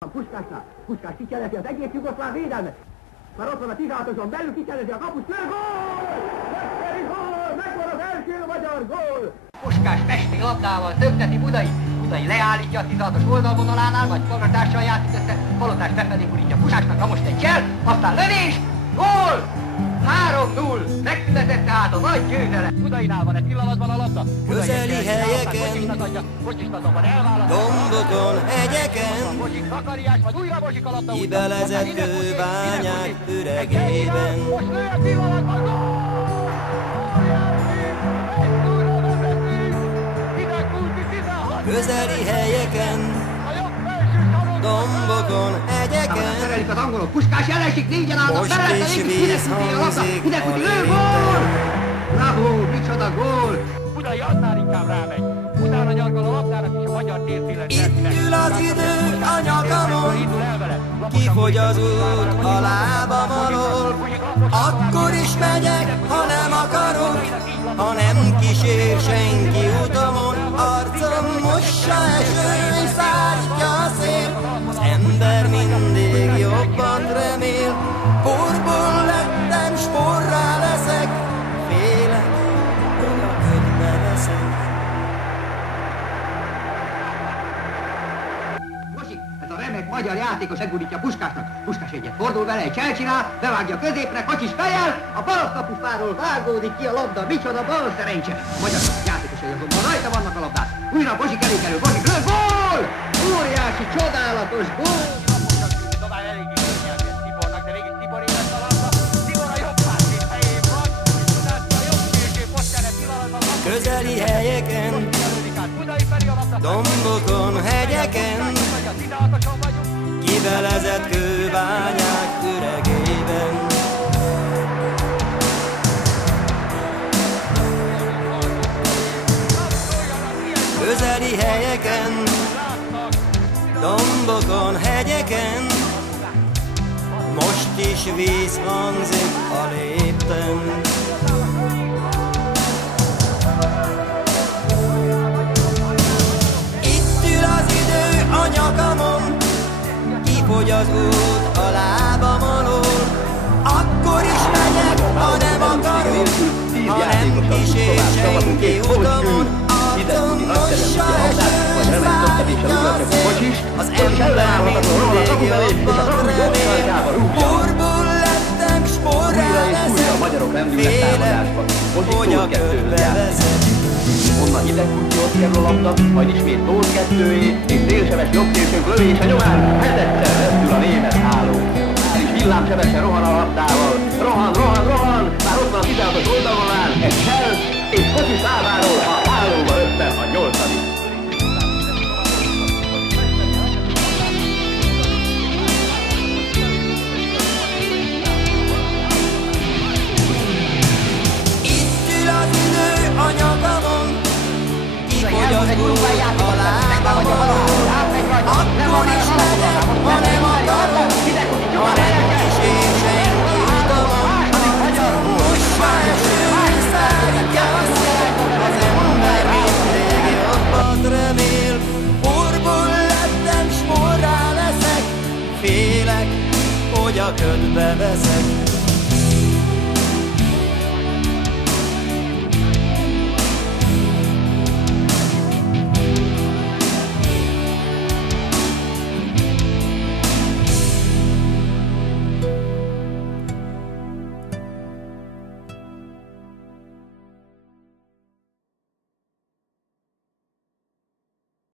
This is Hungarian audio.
Puskás kicselezi az egész jugoszláv védelmet. Már ott van a 16-oson belül, kicselezi a kapust, gól! Megszeri gól! Megvan az első magyar gól! Puskás testi labdával szögteti Budai. Budai leállítja a 16-os oldalvonalánál, vagy magatással játszik össze. Palotás befelé kurítja Puskásnak, na most egy csel, aztán lövés, gól! 3-0, megszületett tehát a nagy győzelem. Budainál van egy pillanatban a labda. Közeli helyeken, dombokon, hegyeken, kibelezett kőbányák üregében. Közeli helyeken, dombokon, hegyeken, szerelik az angolok, Puskás elesik, négyen állnak, most is vízhangzik a léten. Bravo, micsoda gól! Budai annál inkább rámegy. Utána nyargal a labdának és a magyar térfélen. Itt ül az idő a nyakamon, kifogy az út a lábam alól. Akkor is megyek, ha nem akarok, ha nem kísér senki utamon. Arcom mossa eső, és szárítja a szél, az ember mindig jobban remél. Porból lettem, s porrá leszek, félek, hogy a ködbe veszek. Ez a remek magyar játékos megurítja Puskásnak. Puskás egyet fordul vele, egy csel csinál, bevágja középre, Kocsis fejel, a bal kapufáról vágódik ki a labda, micsoda bal szerencse. Magyar játékosai azonban rajta vannak a labdát. Újra Bozsik elé kerül, Bozsik lő, gól! Óriási, csodálatos gól! Tovább eléggé kényelműen Tibornak, de végig Tibor élet a labda. Tibor a jobb pászét helyén van, utána a jobb késő posztjánat pillanatban van. Közeli helyeken, dombokon, hegyeken, kibelezett kőbányák üregében. Közeli helyeken, dombokon, hegyeken, most is vízhangzik a lépten. A nyakamon, kifogy az út a lábam alól. Akkor is megyek, ha nem akarok, ha nem kísér senki utamon. Arcom mossa eső, szárítja a szél, az ember mindig jobban remél. Porból lettem, s porrá leszek, félek, hogy a ködbe veszek. Onnan idegkutyi ott kerül a labda, majd ismét Tóth kettőjé, és délsebes jobbkésőnk lövése nyomán hezedszer vesztül a német háló. És villámsebesen rohan a labdával. Rohan, már ott van a 16-os oldalonál, egy csel, és Kocsis lábáról a hálóba röppen a 8. Hogy az út a lábam alól. Akkor is megyek, ha nem akarok, ha nem kísér senki utamon. Arcom mossa eső, szárítja a szél, az ember mindig jobban remél. Porból lettem, s porrá leszek, félek, hogy a ködbe veszek.